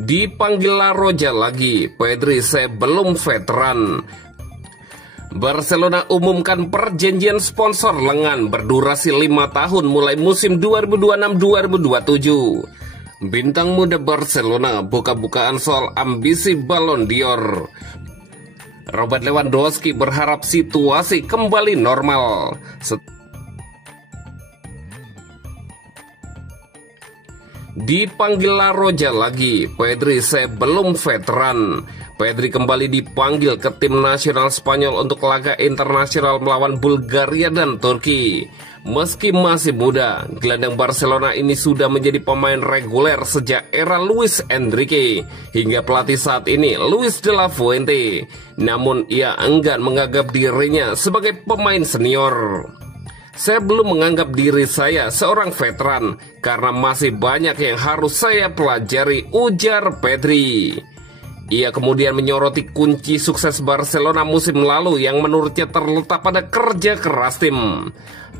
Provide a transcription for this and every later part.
Dipanggil La Roja lagi, Pedri saya belum veteran. Barcelona umumkan perjanjian sponsor lengan berdurasi 5 tahun mulai musim 2026-2027. Bintang muda Barcelona buka-bukaan soal ambisi Ballon d'Or. Robert Lewandowski berharap situasi kembali normal. Dipanggil La Roja lagi, Pedri saya belum veteran. Pedri kembali dipanggil ke tim nasional Spanyol untuk laga internasional melawan Bulgaria dan Turki. Meski masih muda, gelandang Barcelona ini sudah menjadi pemain reguler sejak era Luis Enrique hingga pelatih saat ini Luis de la Fuente. Namun ia enggan menganggap dirinya sebagai pemain senior. Saya belum menganggap diri saya seorang veteran karena masih banyak yang harus saya pelajari, ujar Pedri. Ia kemudian menyoroti kunci sukses Barcelona musim lalu yang menurutnya terletak pada kerja keras tim.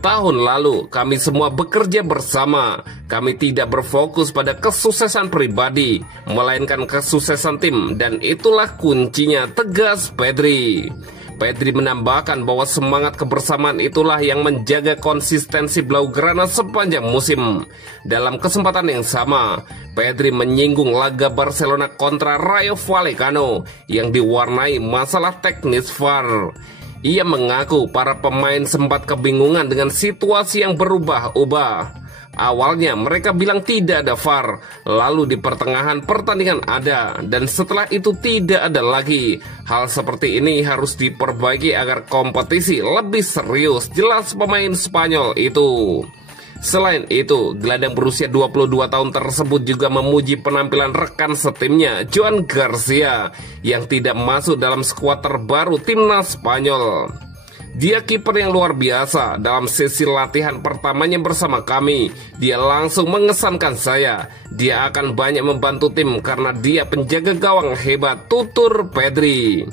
Tahun lalu kami semua bekerja bersama. Kami tidak berfokus pada kesuksesan pribadi, melainkan kesuksesan tim, dan itulah kuncinya, tegas Pedri. Pedri menambahkan bahwa semangat kebersamaan itulah yang menjaga konsistensi Blaugrana sepanjang musim. Dalam kesempatan yang sama, Pedri menyinggung laga Barcelona kontra Rayo Vallecano yang diwarnai masalah teknis VAR. Ia mengaku para pemain sempat kebingungan dengan situasi yang berubah-ubah. Awalnya mereka bilang tidak ada VAR, lalu di pertengahan pertandingan ada, dan setelah itu tidak ada lagi. Hal seperti ini harus diperbaiki agar kompetisi lebih serius, jelas pemain Spanyol itu. Selain itu, gelandang berusia 22 tahun tersebut juga memuji penampilan rekan setimnya, Joan Garcia, yang tidak masuk dalam skuad terbaru timnas Spanyol. Dia kiper yang luar biasa. Dalam sesi latihan pertamanya bersama kami, dia langsung mengesankan saya. Dia akan banyak membantu tim karena dia penjaga gawang hebat, tutur Pedri.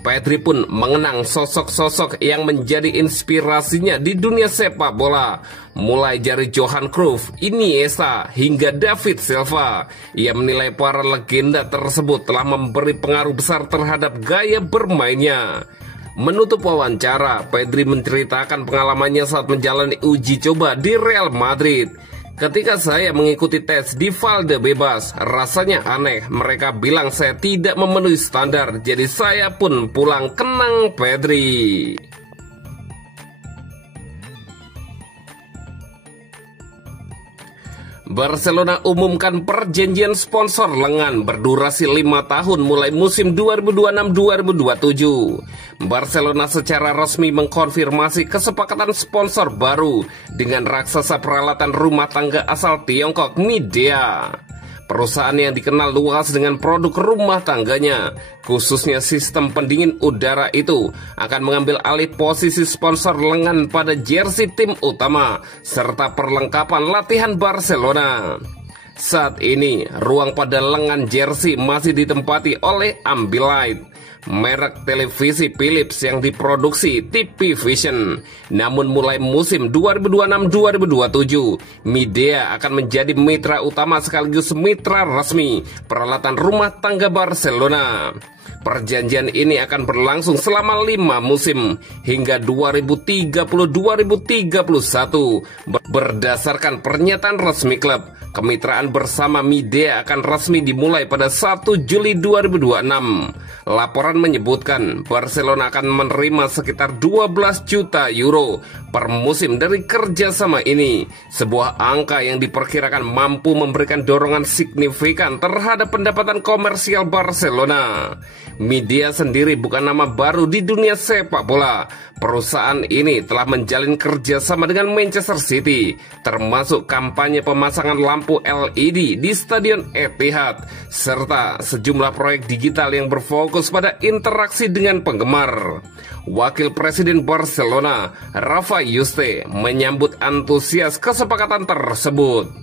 Pedri pun mengenang sosok-sosok yang menjadi inspirasinya di dunia sepak bola, mulai dari Johan Cruyff, Iniesta, hingga David Silva. Ia menilai para legenda tersebut telah memberi pengaruh besar terhadap gaya bermainnya. Menutup wawancara, Pedri menceritakan pengalamannya saat menjalani uji coba di Real Madrid. Ketika saya mengikuti tes di Valdebebas, rasanya aneh. Mereka bilang saya tidak memenuhi standar, jadi saya pun pulang, kenang Pedri. Barcelona umumkan perjanjian sponsor lengan berdurasi 5 tahun mulai musim 2026-2027. Barcelona secara resmi mengkonfirmasi kesepakatan sponsor baru dengan raksasa peralatan rumah tangga asal Tiongkok, Midea. Perusahaan yang dikenal luas dengan produk rumah tangganya, khususnya sistem pendingin udara itu, akan mengambil alih posisi sponsor lengan pada jersey tim utama, serta perlengkapan latihan Barcelona. Saat ini, ruang pada lengan jersey masih ditempati oleh Ambilight, merek televisi Philips yang diproduksi TV Vision. Namun mulai musim 2026-2027, Midea akan menjadi mitra utama sekaligus mitra resmi peralatan rumah tangga Barcelona. Perjanjian ini akan berlangsung selama 5 musim hingga 2030-2031. Berdasarkan pernyataan resmi klub, kemitraan bersama Midea akan resmi dimulai pada 1 Juli 2026. Laporan menyebutkan Barcelona akan menerima sekitar 12 juta euro per musim dari kerjasama ini, sebuah angka yang diperkirakan mampu memberikan dorongan signifikan terhadap pendapatan komersial Barcelona. Midea sendiri bukan nama baru di dunia sepak bola. Perusahaan ini telah menjalin kerjasama dengan Manchester City, termasuk kampanye pemasangan lampu LED di Stadion Etihad, serta sejumlah proyek digital yang berfokus pada interaksi dengan penggemar. Wakil Presiden Barcelona, Rafa Yuste, menyambut antusias kesepakatan tersebut.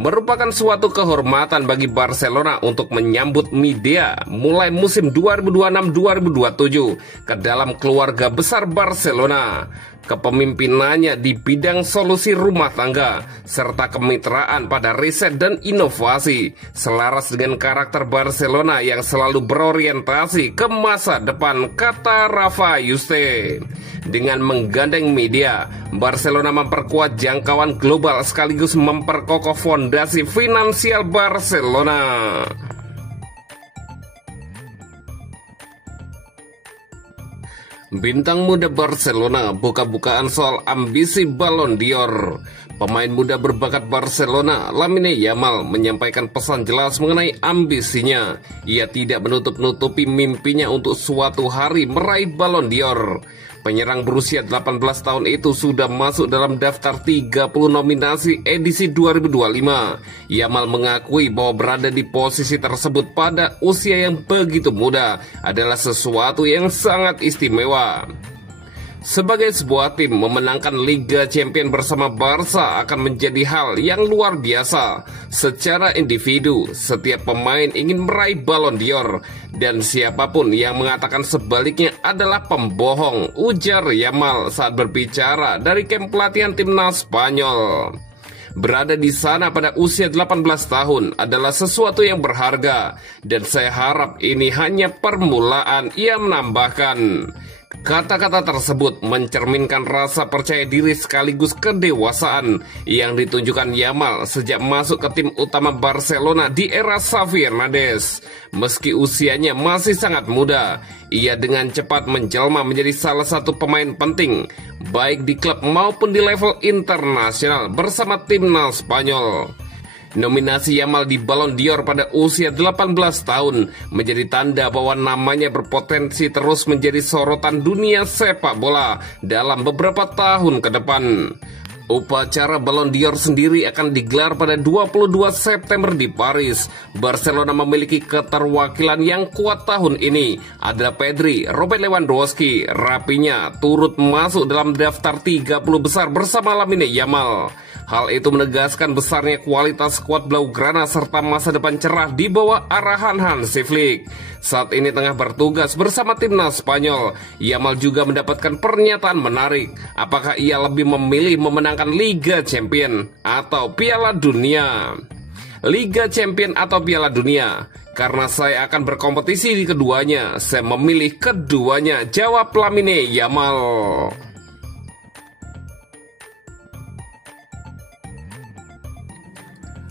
Merupakan suatu kehormatan bagi Barcelona untuk menyambut Midea mulai musim 2026-2027 ke dalam keluarga besar Barcelona. kepemimpinannya di bidang solusi rumah tangga, serta kemitraan pada riset dan inovasi, selaras dengan karakter Barcelona yang selalu berorientasi ke masa depan, kata Rafa Yuste. Dengan menggandeng media, Barcelona memperkuat jangkauan global sekaligus memperkokoh fondasi finansial Barcelona. Bintang muda Barcelona buka-bukaan soal ambisi Ballon d'Or. Pemain muda berbakat Barcelona, Lamine Yamal, menyampaikan pesan jelas mengenai ambisinya. Ia tidak menutup-nutupi mimpinya untuk suatu hari meraih Ballon d'Or. Penyerang berusia 18 tahun itu sudah masuk dalam daftar 30 nominasi edisi 2025. Yamal mengakui bahwa berada di posisi tersebut pada usia yang begitu muda adalah sesuatu yang sangat istimewa. Sebagai sebuah tim, memenangkan Liga Champions bersama Barca akan menjadi hal yang luar biasa. Secara individu, setiap pemain ingin meraih Ballon d'Or, dan siapapun yang mengatakan sebaliknya adalah pembohong, ujar Yamal saat berbicara dari kamp pelatihan timnas Spanyol. Berada di sana pada usia 18 tahun adalah sesuatu yang berharga, dan saya harap ini hanya permulaan, ia menambahkan. Kata-kata tersebut mencerminkan rasa percaya diri sekaligus kedewasaan yang ditunjukkan Yamal sejak masuk ke tim utama Barcelona di era Xavi Hernandez. Meski usianya masih sangat muda, ia dengan cepat menjelma menjadi salah satu pemain penting, baik di klub maupun di level internasional bersama timnas Spanyol. Nominasi Yamal di Ballon d'Or pada usia 18 tahun menjadi tanda bahwa namanya berpotensi terus menjadi sorotan dunia sepak bola dalam beberapa tahun ke depan. Upacara Ballon d'Or sendiri akan digelar pada 22 September di Paris. Barcelona memiliki keterwakilan yang kuat tahun ini. Ada Pedri, Robert Lewandowski, Rafinha turut masuk dalam daftar 30 besar bersama Lamine Yamal. Hal itu menegaskan besarnya kualitas skuad Blaugrana serta masa depan cerah di bawah arahan Hansi Flick. Saat ini tengah bertugas bersama timnas Spanyol, Yamal juga mendapatkan pernyataan menarik. Apakah ia lebih memilih memenangkan Liga Champions atau Piala Dunia? Liga Champions atau Piala Dunia? Karena saya akan berkompetisi di keduanya, saya memilih keduanya, jawab Lamine Yamal.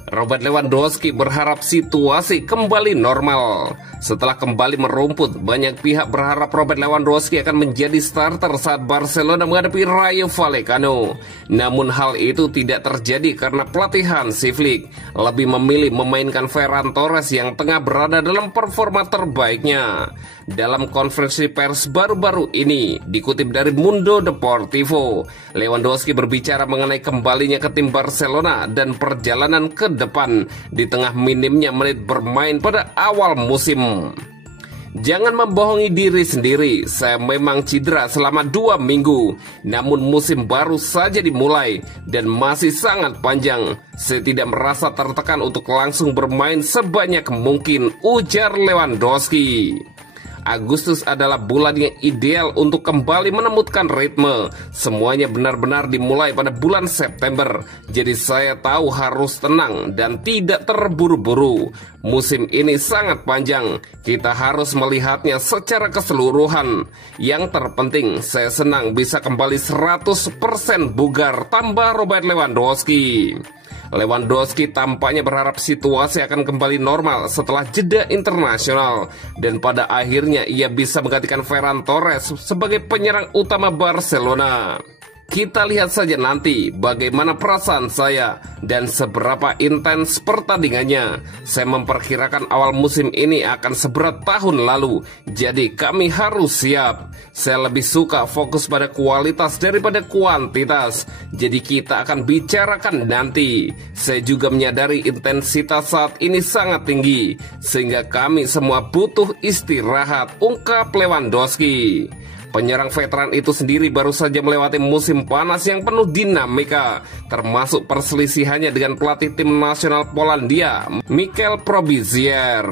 Robert Lewandowski berharap situasi kembali normal. Setelah kembali merumput, banyak pihak berharap Robert Lewandowski akan menjadi starter saat Barcelona menghadapi Rayo Vallecano. Namun hal itu tidak terjadi karena pelatih Hansi Flick lebih memilih memainkan Ferran Torres yang tengah berada dalam performa terbaiknya. Dalam konferensi pers baru-baru ini, dikutip dari Mundo Deportivo, Lewandowski berbicara mengenai kembalinya ke tim Barcelona dan perjalanan ke depan di tengah minimnya menit bermain pada awal musim. Jangan membohongi diri sendiri, saya memang cedera selama 2 minggu, namun musim baru saja dimulai dan masih sangat panjang. Saya tidak merasa tertekan untuk langsung bermain sebanyak mungkin, ujar Lewandowski. Agustus adalah bulan yang ideal untuk kembali menemukan ritme. Semuanya benar-benar dimulai pada bulan September. Jadi saya tahu harus tenang dan tidak terburu-buru. Musim ini sangat panjang. Kita harus melihatnya secara keseluruhan. Yang terpenting, saya senang bisa kembali 100% bugar, tambah Robert Lewandowski. Lewandowski tampaknya berharap situasi akan kembali normal setelah jeda internasional, dan pada akhirnya ia bisa menggantikan Ferran Torres sebagai penyerang utama Barcelona. Kita lihat saja nanti bagaimana perasaan saya dan seberapa intens pertandingannya. Saya memperkirakan awal musim ini akan seberat tahun lalu, jadi kami harus siap. Saya lebih suka fokus pada kualitas daripada kuantitas, jadi kita akan bicarakan nanti. Saya juga menyadari intensitas saat ini sangat tinggi, sehingga kami semua butuh istirahat, ungkap Lewandowski. Penyerang veteran itu sendiri baru saja melewati musim panas yang penuh dinamika, termasuk perselisihannya dengan pelatih tim nasional Polandia, Michel Probiszer.